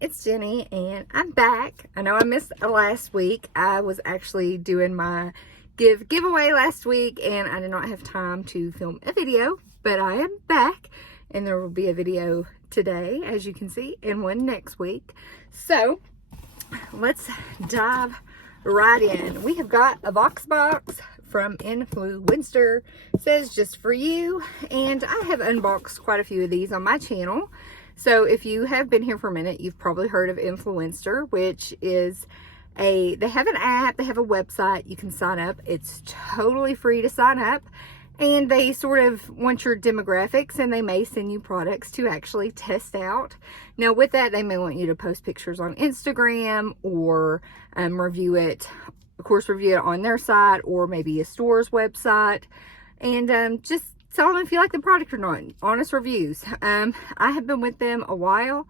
it's Jenny and I'm back. I know I missed last week. I was actually doing my giveaway last week and I did not have time to film a video, but I am back and there will be a video today, as you can see, and one next week. So let's dive right in. We have got a Voxbox from Influenster. It says just for you, and I have unboxed quite a few of these on my channel. So if you have been here for a minute, you've probably heard of Influenster, which is they have an app, they have a website, you can sign up. It's totally free to sign up, and they sort of want your demographics, and they may send you products to actually test out. Now with that, they may want you to post pictures on Instagram or review it, of course, review it on their site or maybe a store's website, and just tell them if you like the product or not. Honest reviews. I have been with them a while.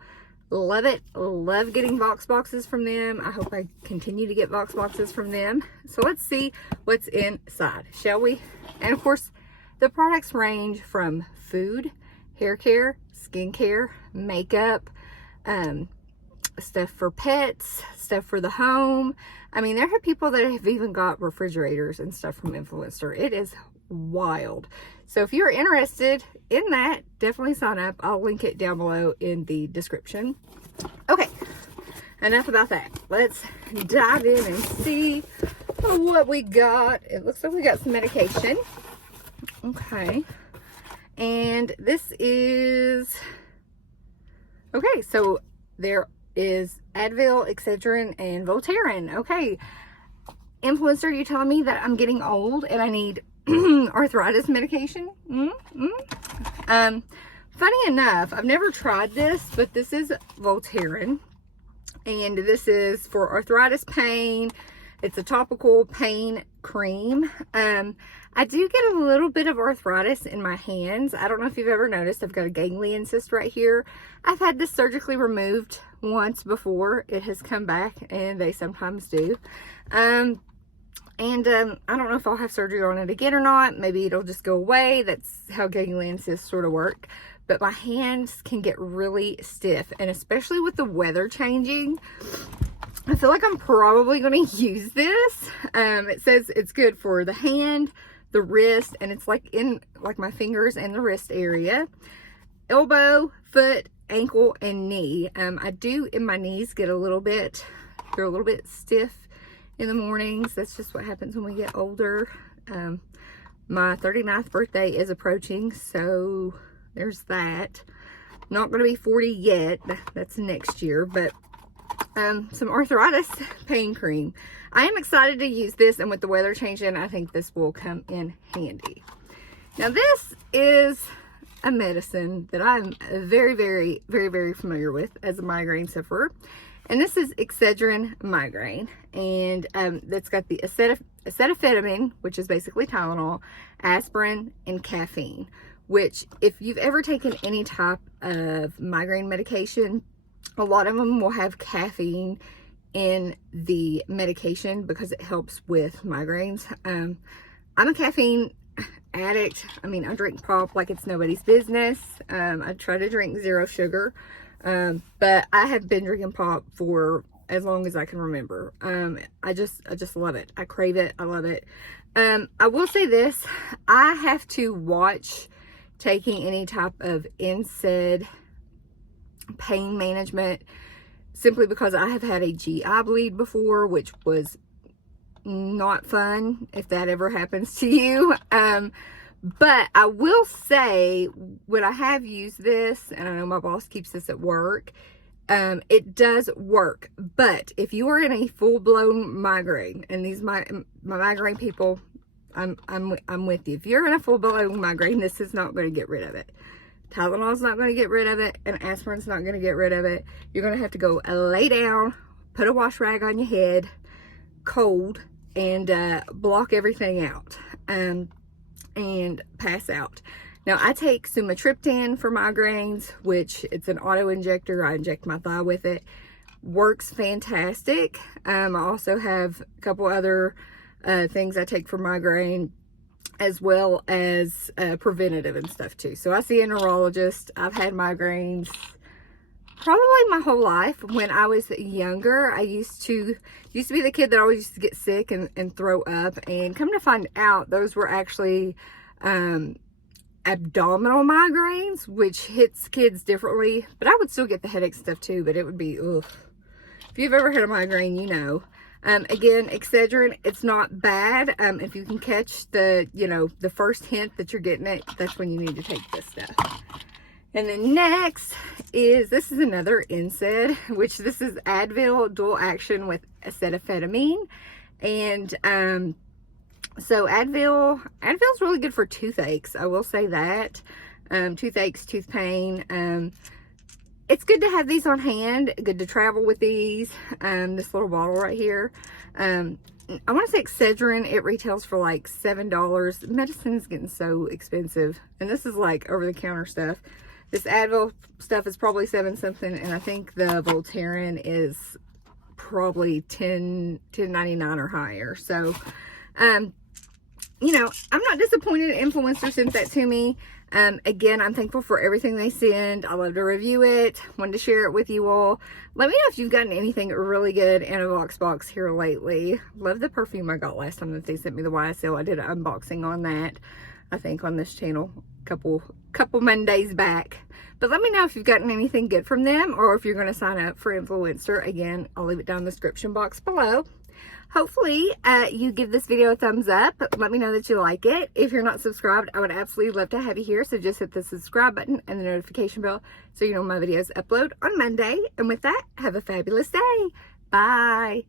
Love it. Love getting Vox boxes from them. I hope I continue to get Vox boxes from them. So let's see what's inside, shall we? And of course, the products range from food, hair care, skincare, makeup, stuff for pets, stuff for the home. I mean, there are people that have even got refrigerators and stuff from Influencer. It is wild. So if you're interested in that, definitely sign up. I'll link it down below in the description. Okay, enough about that. Let's dive in and see what we got. It looks like we got some medication. Okay, and this is, okay, so there is Advil, Excedrin, and Voltaren. Okay, Influencer, you telling me that I'm getting old and I need arthritis medication? Funny enough, I've never tried this, but this is Voltaren, and this is for arthritis pain. It's a topical pain cream. I do get a little bit of arthritis in my hands. I don't know if you've ever noticed, I've got a ganglion cyst right here. I've had this surgically removed once before. It has come back, and they sometimes do. I don't know if I'll have surgery on it again or not. Maybe it'll just go away. That's how ganglion cysts sort of work. But my hands can get really stiff, and especially with the weather changing, I feel like I'm probably going to use this. It says it's good for the hand, the wrist, and it's like in like my fingers and the wrist area, elbow, foot, ankle, and knee. I do in my knees get a little bit, they're a little bit stiff in the mornings. That's just what happens when we get older. My 39th birthday is approaching, so there's that. Not going to be 40 yet. That's next year, but some arthritis pain cream. I am excited to use this, and with the weather changing, I think this will come in handy. Now this is a medicine that I'm very, very, very, very familiar with as a migraine sufferer. And this is Excedrin Migraine, and that's got the acetaminophen, which is basically Tylenol, aspirin, and caffeine, which if you've ever taken any type of migraine medication, a lot of them will have caffeine in the medication because it helps with migraines. I'm a caffeine addict. I mean, I drink pop like it's nobody's business. I try to drink zero sugar. But I have been drinking pop for as long as I can remember. I just love it. I crave it. I love it. I will say this, I have to watch taking any type of NSAID pain management simply because I have had a GI bleed before, which was not fun if that ever happens to you. But I will say, when I have used this, and I know my boss keeps this at work, it does work. But if you are in a full-blown migraine, and these my migraine people, I'm with you. If you're in a full-blown migraine, this is not going to get rid of it. Tylenol's not going to get rid of it, and aspirin's not going to get rid of it. You're going to have to go lay down, put a wash rag on your head, cold, and block everything out. And pass out. Now I take sumatriptan for migraines, which it's an auto injector. I inject my thigh with it. Works fantastic. I also have a couple other things I take for migraine, as well as preventative and stuff too. So I see a neurologist. I've had migraines probably probably my whole life. When I was younger, I used to be the kid that always used to get sick and throw up, and come to find out those were actually abdominal migraines, which hits kids differently. But I would still get the headache stuff too, but it would be ugh. If you've ever had a migraine, you know. Again, Excedrin, it's not bad. If you can catch the, you know, the first hint that you're getting it, that's when you need to take this stuff. And then next is, this is another NSAID, which this is Advil dual action with acetaminophen. And so Advil's really good for toothaches. I will say that. Toothaches, tooth pain. It's good to have these on hand, good to travel with these. This little bottle right here. I want to say Excedrin, it retails for like $7. Medicine's getting so expensive. And this is like over-the-counter stuff. This Advil stuff is probably 7 something, and I think the Voltaren is probably $10.99 or higher. So, you know, I'm not disappointed Influenster sent that to me. Again, I'm thankful for everything they send. I love to review it. Wanted to share it with you all. Let me know if you've gotten anything really good in a Voxbox here lately. Love the perfume I got last time that they sent me the YSL. I did an unboxing on that, I think, on this channel couple Mondays back. But let me know if you've gotten anything good from them, or if you're going to sign up for Influencer. Again, I'll leave it down in the description box below. Hopefully you give this video a thumbs up. Let me know that you like it. If you're not subscribed, I would absolutely love to have you here. So just hit the subscribe button and the notification bell so you know my videos upload on Monday. And with that, have a fabulous day. Bye.